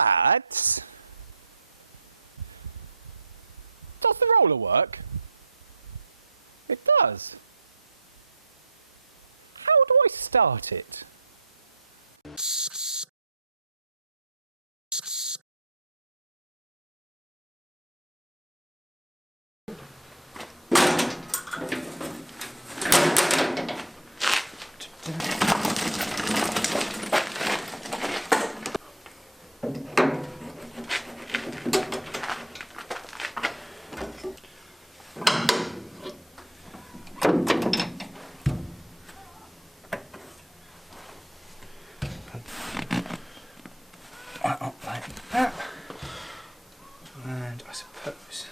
Lads, does the roller work? It does. How do I start it? Like that. And I suppose.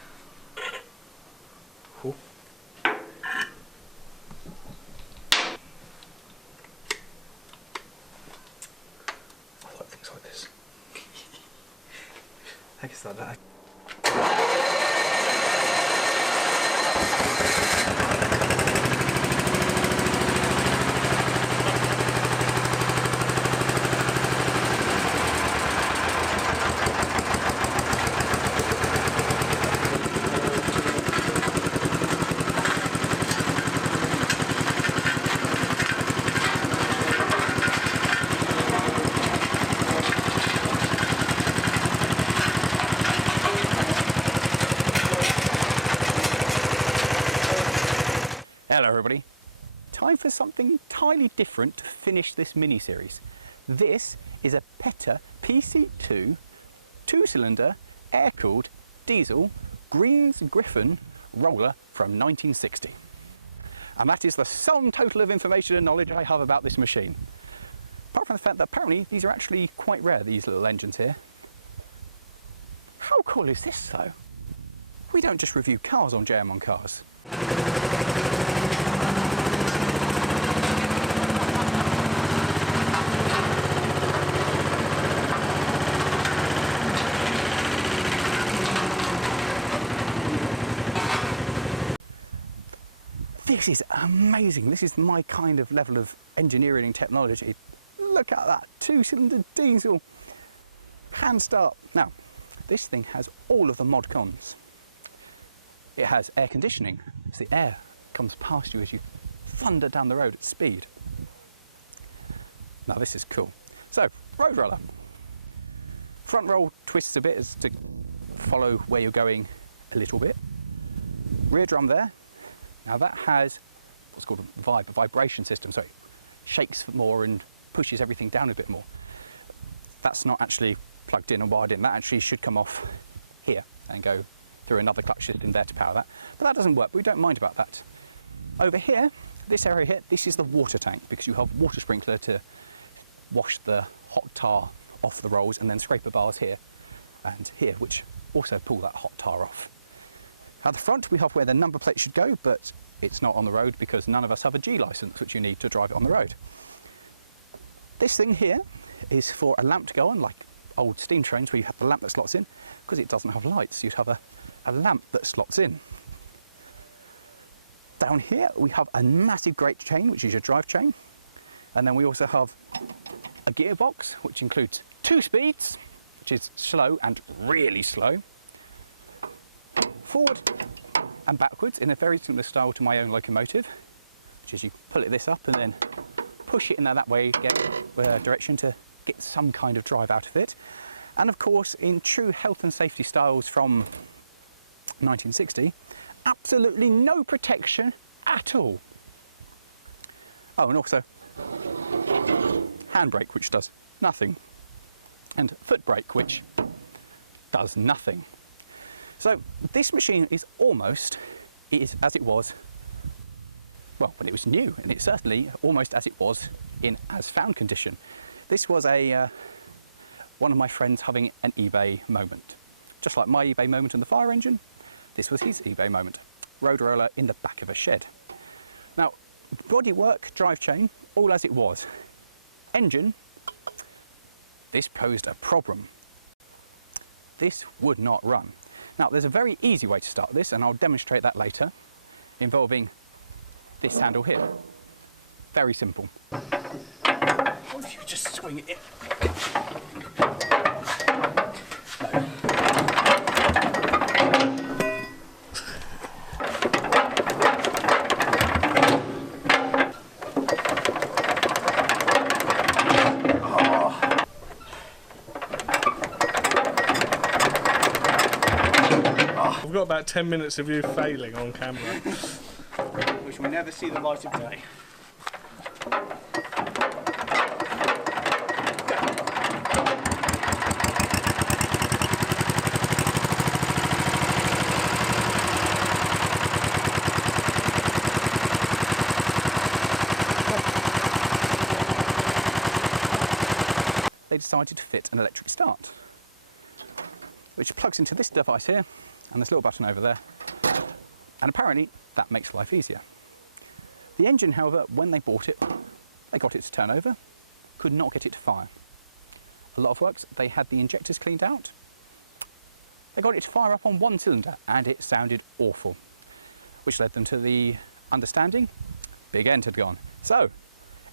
Cool. I like things like this. I guess like that. Hello everybody, time for something entirely different to finish this mini-series. This is a Petta PC2 two-cylinder air-cooled diesel Greens Griffon roller from 1960. And that is the sum total of information and knowledge I have about this machine. Apart from the fact that apparently these are actually quite rare, these little engines here. How cool is this though? We don't just review cars on Jayemm on Cars. This is amazing. This is my kind of level of engineering and technology. Look at that, two-cylinder diesel, hand start. Now, this thing has all of the mod cons. It has air conditioning, so the air comes past you as you thunder down the road at speed. Now this is cool. So, road roller. Front roll twists a bit as to follow where you're going a little bit. Rear drum there. Now that has what's called a vibration system, so it shakes more and pushes everything down a bit more. That's not actually plugged in and wired in. That actually should come off here and go through another clutch system there to power that. But that doesn't work, we don't mind about that. Over here, this area here, this is the water tank, because you have water sprinkler to wash the hot tar off the rolls, and then scraper bars here and here, which also pull that hot tar off. At the front, we have where the number plate should go, but it's not on the road because none of us have a G license, which you need to drive it on the road. This thing here is for a lamp to go on, like old steam trains where you have the lamp that slots in. Because it doesn't have lights, you'd have a lamp that slots in. Down here we have a massive grate chain, which is your drive chain, and then we also have a gearbox which includes 2 speeds, which is slow and really slow, forward and backwards in a very similar style to my own locomotive, which is you pull this up and then push it in that way, get direction to get some kind of drive out of it. And of course, in true health and safety styles from 1960, absolutely no protection at all. Oh, and also handbrake, which does nothing, and foot brake, which does nothing. So this machine is almost as it was, well, when it was new, and it's certainly almost as it was in as found condition. This was one of my friends having an eBay moment. Just like my eBay moment in the fire engine, this was his eBay moment. Road roller in the back of a shed. Now, bodywork, drive chain, all as it was. Engine, this posed a problem. This would not run. Now, there's a very easy way to start this, and I'll demonstrate that later, involving this handle here. Very simple. What if you just swing it in? got about 10 minutes of you failing on camera. Which will never see the light of day. They decided to fit an electric start, which plugs into this device here and this little button over there, and apparently that makes life easier. The engine, however, when they bought it, they got it to turn over, could not get it to fire. A lot of works, they had the injectors cleaned out, they got it to fire up on one cylinder and it sounded awful, which led them to the understanding, big end had gone. So,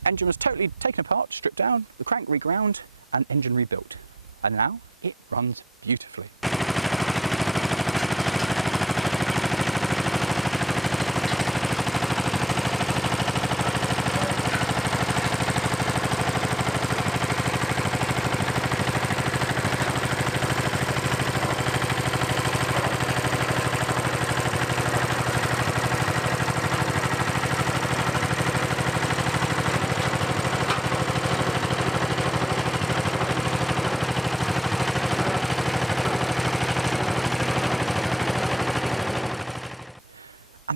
engine was totally taken apart, stripped down, the crank reground, and engine rebuilt. And now it runs beautifully.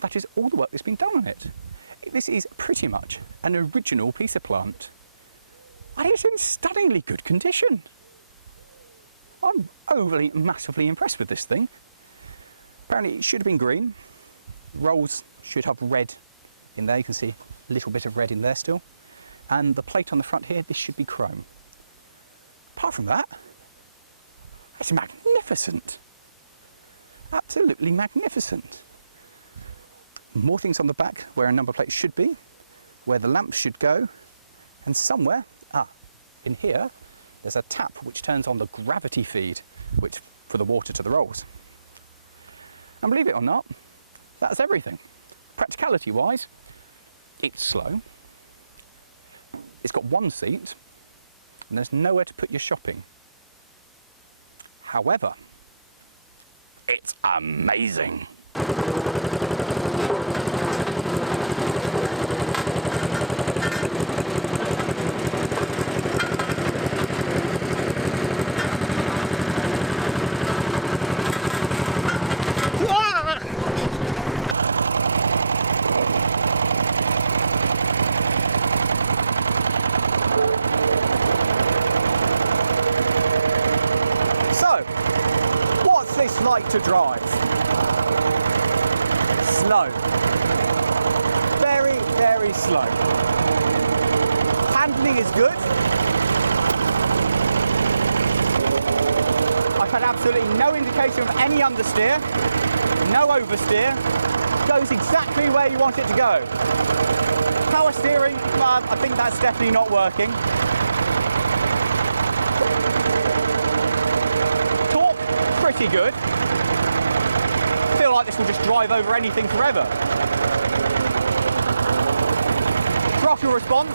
That is all the work that's been done on it. This is pretty much an original piece of plant, and it's in stunningly good condition. I'm overly, massively impressed with this thing. Apparently it should have been green. Rolls should have red in there. You can see a little bit of red in there still. And the plate on the front here, this should be chrome. Apart from that, it's magnificent. Absolutely magnificent. More things on the back where a number plate should be, where the lamps should go, and somewhere, in here, there's a tap which turns on the gravity feed, which for the water to the rolls. And believe it or not, that's everything. Practicality wise, it's slow, it's got one seat, and there's nowhere to put your shopping. However, it's amazing. So, what's this like to drive? Slow. Very, very slow. Handling is good. I've had absolutely no indication of any understeer, no oversteer. Goes exactly where you want it to go. Power steering, I think that's definitely not working. Torque, pretty good. Feel like this will just drive over anything forever. Throttle response,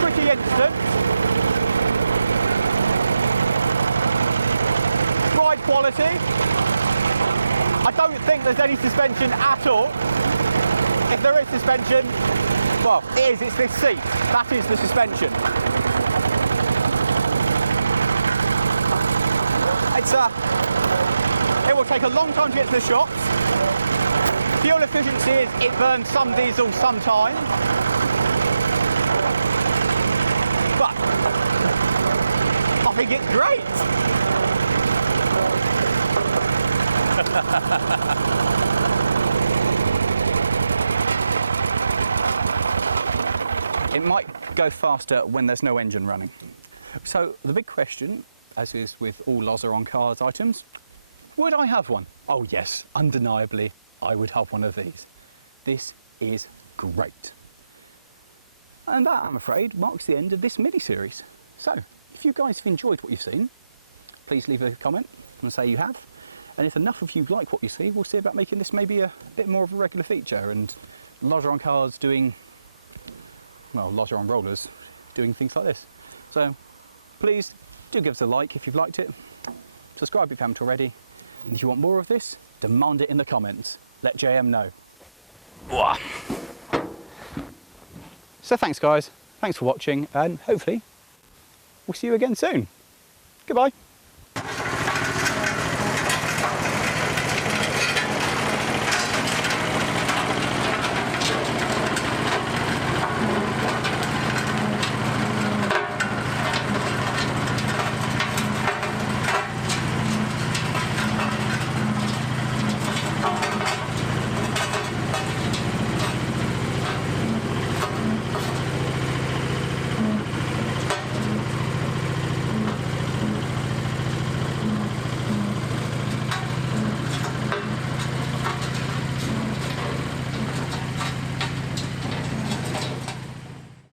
pretty instant. Ride quality, I don't think there's any suspension at all. If there is suspension, well, it's this seat. That is the suspension. It will take a long time to get to the shops. Fuel efficiency is it burns some diesel sometime. But I think it's great. It might go faster when there's no engine running. So the big question, as is with all Lawrie on Cars items, would I have one? Oh yes, undeniably, I would have one of these. This is great. And that, I'm afraid, marks the end of this mini-series. So, if you guys have enjoyed what you've seen, please leave a comment and say you have. And if enough of you like what you see, we'll see about making this maybe a bit more of a regular feature, and Lawrie on Cars doing, well, Lawrie on rollers doing things like this. So please do give us a like if you've liked it. subscribe if you haven't already. And if you want more of this, demand it in the comments. Let Jayemm know. Wah. So thanks guys, thanks for watching, and hopefully we'll see you again soon. Goodbye.